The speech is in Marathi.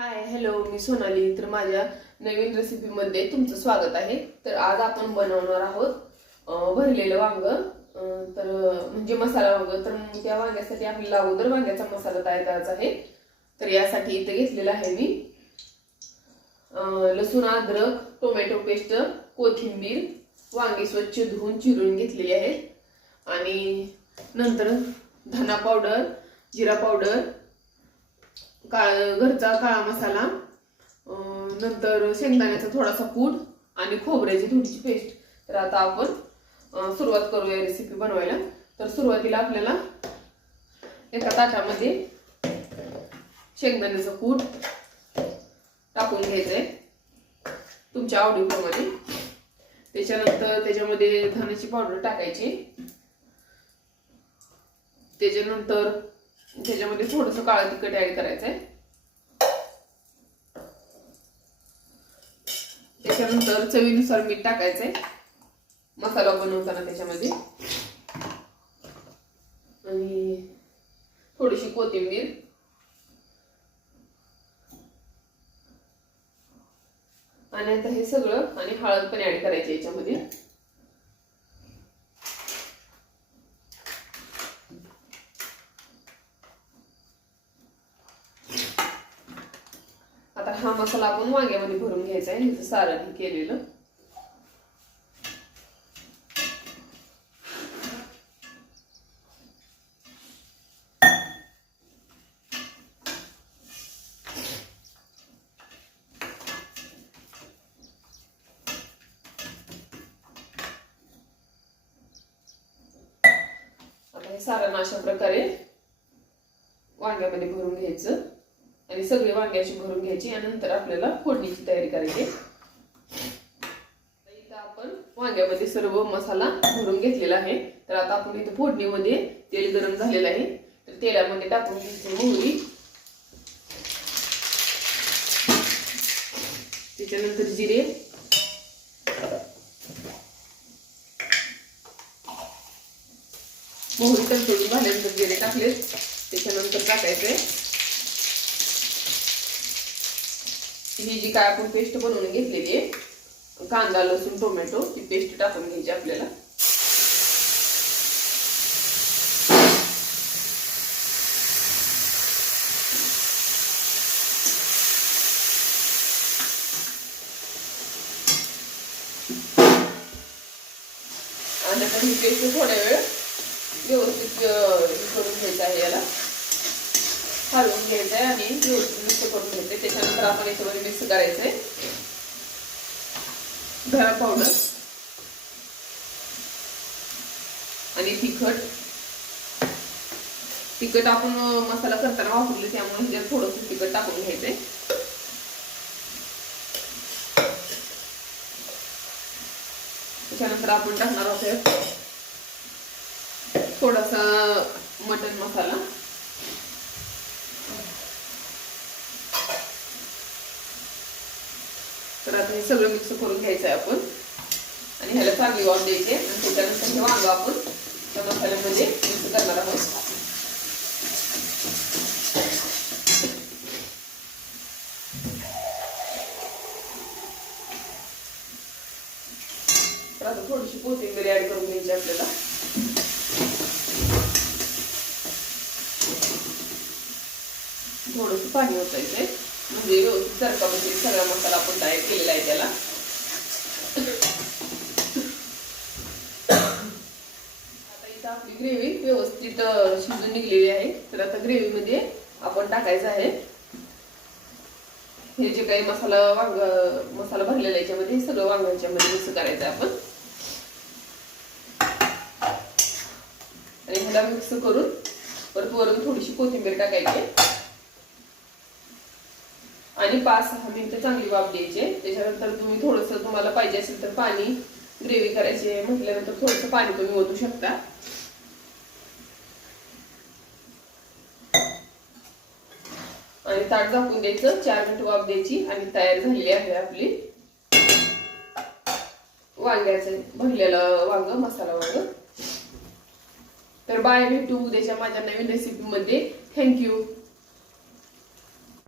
हाय हॅलो मी सोनाली. तर माझ्या नवीन रेसिपीमध्ये तुमचं स्वागत आहे. तर आज आपण बनवणार आहोत भरलेलं वांग. तर म्हणजे मसाला वांग. तर त्या वांग्यासाठी आपल्याला अगोदर वांग्याचा मसाला तयार करायचा आहे. तर यासाठी इथे घेतलेला आहे मी लसूण अद्रक टोमॅटो पेस्ट कोथिंबीर वांगी स्वच्छ धुवून चिरून घेतलेली आहेत आणि नंतर धना पावडर जिरा पावडर काळ घरचा काळा मसाला नंतर शेंगदाण्याचा थोडासा पूड आणि खोबऱ्याची थोडीशी पेस्ट. तर आता आपण सुरुवात करूया रेसिपी बनवायला. तर सुरुवातीला आपल्याला एका ताटामध्ये शेंगदाण्याचं कूट टाकून घ्यायचं आहे तुमच्या आवडीप्रमाणे. त्याच्यानंतर त्याच्यामध्ये धण्याची पावडर टाकायची. त्याच्यानंतर त्याच्यामध्ये थोडंसं काळं तिखट ऍड करायचंय. त्याच्यानंतर चवीनुसार मीठ टाकायचंय. मसाला बनवताना त्याच्यामध्ये. आणि थोडीशी कोथिंबीर. आणि आता हे सगळं आणि हळद पण ऍड करायची याच्यामध्ये. हा मसाला आपण वांग्यामध्ये भरून घ्यायचा आहे. ह्याचं सारण हे केलेलं. हे सारण अशा प्रकारे वांग्यामध्ये भरून घ्यायचं. आणि सगळी वांग्याची भरून घ्यायची आणि नंतर आपल्याला फोडणीची तयारी करायची. इथं आपण वांग्यामध्ये सर्व मसाला भरून घेतलेला आहे. तर आता आपण इथं फोडणीमध्ये तेल गरम झालेलं आहे. तर तेलामध्ये टाकून घ्यायची मोहरी. त्याच्यानंतर जिरे. मोहरी तडतडून झाल्यानंतर जिरे टाकलेत. त्याच्यानंतर टाकायचे ही जी काय आपण पेस्ट बनवून घेतलेली आहे कांदा लसूण टोमॅटो ती पेस्ट टाकून घ्यायची आपल्याला. आणि ही पेस्ट थोड्या वेळ व्यवस्थित करून घ्यायचं आहे याला. हलवून घ्यायचं आहे आणि मिक्स करून घ्यायचं आहे त्याच्यानंतर आपण याच्यामध्ये मिक्स करायचं आहे धना पावडर आणि तिखट. तिखट आपण मसाला करताना वापरले त्यामुळे ह्याच्यात थोडंसं तिखट टाकून घ्यायचंय. त्याच्यानंतर आपण टाकणार आहोत थोडासा मटन मसाला. आता हे सगळं मिक्स करून घ्यायचं आहे आपण. आणि ह्याला चांगली वाफ द्यायचे आणि त्याच्यानंतर हे वांग आपण त्या मसाल्यामध्ये मिक्स करणार आहोत. तर आता थोडीशी कोथिंबीर ऍड करून घ्यायची आपल्याला. थोडंसं पाणी ओतायचंय. म्हणजे व्यवस्थित सरका म्हणजे सगळा मसाला आपण तयार केलेला आहे त्याला. आता इथं आपली ग्रेव्ही व्यवस्थित शिजून निघलेली आहे. तर आता ग्रेव्हीमध्ये आपण टाकायचं आहे. हे जे काही मसाला वांग मसाला भरलेला आहे याच्यामध्ये हे सगळं वांगाच्या मध्ये मिक्स करायचं आहे आपण. आणि ह्याला मिक्स करून परत वरून थोडीशी कोथिंबीर टाकायची. आणि पाच सहा मिनिटं चांगली वाफ द्यायची त्याच्यानंतर तुम्ही थोडंसं तुम्हाला पाहिजे असेल तर पाणी ग्रेव्ही करायची आहे म्हटल्यानंतर थोडंसं पाणी तुम्ही ओतू शकता. आणि ताट झाकून द्यायचं चार मिनिट वाफ द्यायची आणि तयार झालेली आहे आपली वांग्याचं भरलेलं वांग मसाला वांग. तर बाय भेटू उद्याच्या माझ्या नवीन रेसिपीमध्ये थँक्यू